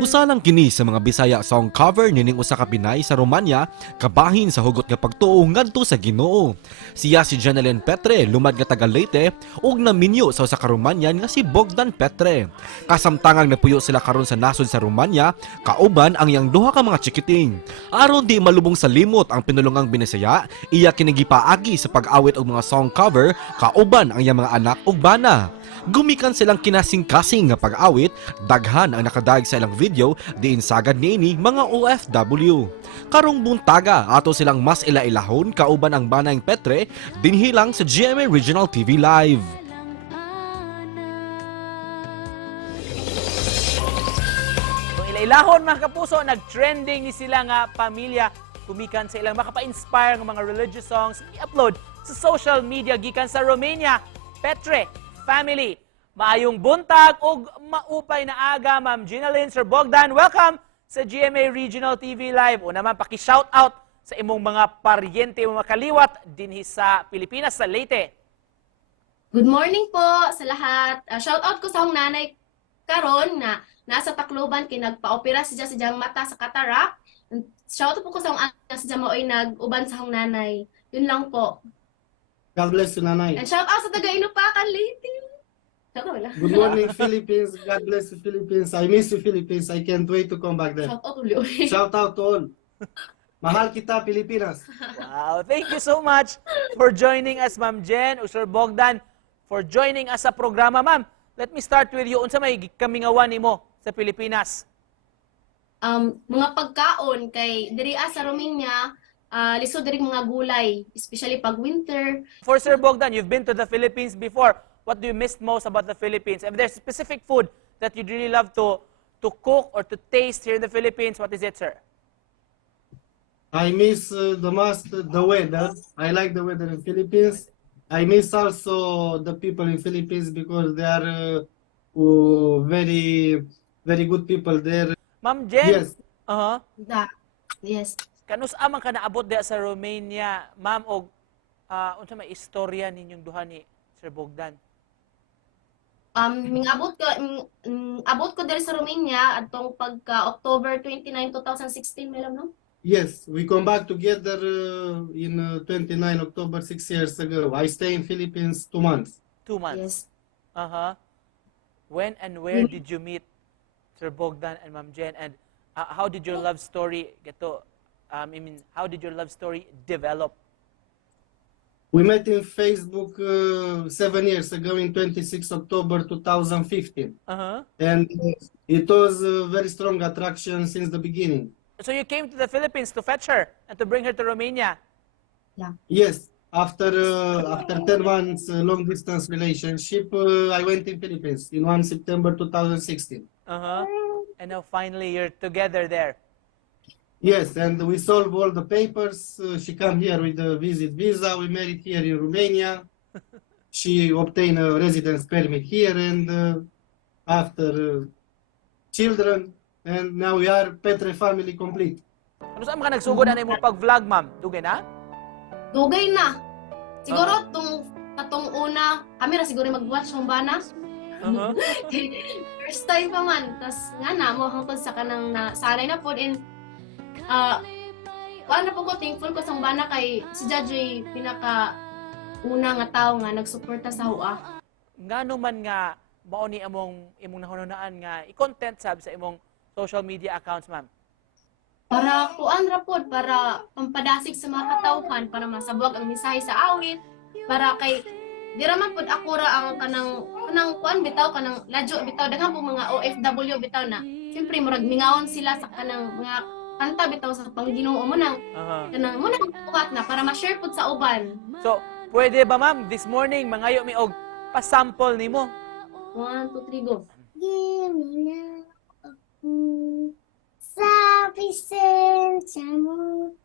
Usa lang kini sa mga Bisaya song cover nining usa ka Pinay sa Romania kabahin sa hugot nga pagtuo ngadto sa Ginoo. Siya si Janeline Petre, lumad nga taga Leyte ug naminyo sa usa ka Romanian nga si Bogdan Petre. Kasamtangang napuyo sila karon sa nasod sa Romania, kauban ang iyang duha ka mga chikiting. Aron di malubong sa limot ang pinulungang Binisaya, iya kini gipaagi sa pag-awit og mga song cover kauban ang iyang mga anak ug bana. Gumikan silang kinasing-kasing nga pag-awit, daghan ang nakadaig sa ilang video diin sagad niini mga OFW. Karong buntaga ato silang mas ilailahon kauban ang banayng Petre dinhi lang sa GMA Regional TV Live. Kung ilailahon mga kapuso, nag-trending ni sila nga pamilya gumikan sa ilang makapa-inspire ng mga religious songs i-upload sa social media gikan sa Romania. Petre family. Maayong buntag ug maupay na aga, Ma'am Janeline, Sir Bogdan. Welcome sa GMA Regional TV Live. O naman, paki-shoutout sa imong mga paryente, mga kaliwat dinhi sa Pilipinas, sa Leyte. Good morning po sa lahat. Shoutout ko sa akong nanay karon na nasa Tacloban kay nagpa-opera siya sa diyang mata sa cataract. Shoutout po ko sa akong anak sa diyang maoy nag-uban sa akong nanay. Yun lang po. God bless you, Nanay. And shout out sa taga-Inupacan, Leyte. Shout out wala. Good morning, Philippines. God bless you, Philippines. I miss you, Philippines. I can't wait to come back there. Shout out uli. Shout out to all. Mahal kita, Pilipinas. Wow, thank you so much for joining us, Ma'am Jen, o Sir Bogdan, for joining us sa programa. Ma'am, let me start with you. Unsa may kamingawan nimo sa Pilipinas? Mga pagkaon kay diri sa Romania, lisod diri mga gulay, especially pag winter. For Sir Bogdan, you've been to the Philippines before. What do you miss most about the Philippines? If there's specific food that you'd really love to cook or to taste here in the Philippines, what is it, sir? I miss the most the weather. I like the weather in Philippines. I miss also the people in Philippines because they are very, very good people there. Ma'am Jen? Yes. Yes. Kanus amang ka naabot diha sa Romania, ma'am, og unsa may istorya ninyong duha ni Sir Bogdan? Abot ko diri sa Romania atong pagka October 29, 2016, melam no? Yes, we come back together in 29 October 6 years ago. I stay in Philippines 2 months. 2 months. Yes. When and where did you meet Sir Bogdan and Ma'am Jen? And how did your love story how did your love story develop? We met in Facebook 7 years ago in 26 October 2015. And it was a very strong attraction since the beginning. So you came to the Philippines to fetch her and to bring her to Romania? Yes, after 10 months long distance relationship, I went in Philippines in 1 September 2016. And now finally you're together there. Yes, and we solved all the papers. She came here with a visit visa. We married here in Romania. She obtained a residence permit here, and after children, and now we are Petre family complete. Ano saan ka nagsugod na imong pag-vlog, ma'am? Dugay na? Dugay na. Siguro katong una, kami ra siguro mag-watch ng bana. First time pa man. Tas nga na mo hangtod sa kanang sanay na pod in na po ko thankful ko sa bana kay si Judge pinaka una nga tao nga nagsuporta sa hua. Ngano man nga mao ni imong nahununaan nga i-content sab sa imong social media accounts, ma'am? Para kuan ra pod, para pampadasig sa mga katawhan, para masabwag ang mensahe sa awit, para kay di ra man pod ako ra ang kanang kuan bitaw, kanang ladyo bitaw, daghan po mga OFW bitaw na. Siyempre murag mingawon sila sa kanang mga kanta bitaw sa Panginoon mo nang kanang buhat na para ma-share pod sa uban. So, pwede ba, ma'am, this morning mangayo mi og pa-sample nimo? 1, 2, 3, go. Gimina ako sa presensya mo,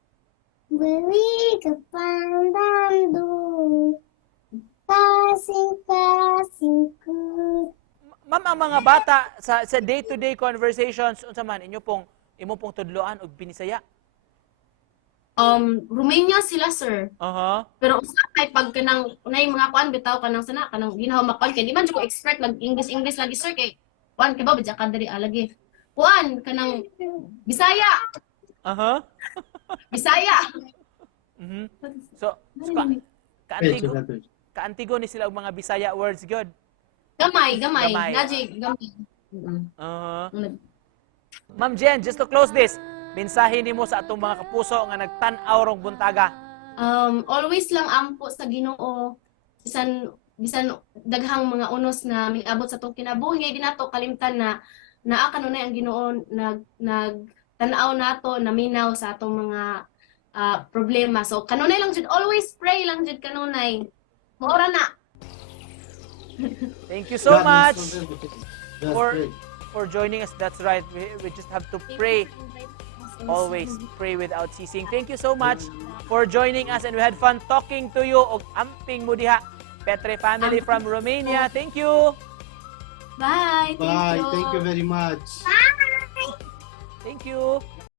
balik ka pang bando, kasing-kasing ko. Ma'am, ang mga bata sa day-to-day conversations unsa man inyo pong tudloan og Binisaya? Romania sila, sir. Pero usapay pag kanang unay mga kuan bitaw kanang sana kanang ginawa makuan kay di man jud ko expert mag English lagi, sir, kay kuan kay ba bidya ka diri alagi. kuan kanang Bisaya. Aha. Bisaya. Mhm. So, Page, kaantigo, page. kaantigo ni sila og mga Bisaya words good. Gamay. Gamay. Naji, gamay. Aha. Ma'am Jen, just to close this, mensahe nimo sa atong mga kapuso nga nagtan-aw rong buntaga. Always lang ampo sa Ginoo. Bisan daghang mga unos na miabot sa tong kinabuhi, di nato kalimtan na naa kanunay ang Ginoo nagtan-aw nato, naminaw sa atong mga problema. So kanunay lang jud, always pray lang jud kanunay. Maura na. Thank you so God is much so everything. Just for pray. for joining us. That's right. We just have to pray. Always pray without ceasing. Thank you so much for joining us and we had fun talking to you og amping mo diha. Petre family from Romania. Thank you. Bye. Bye. Thank you very much. Thank you.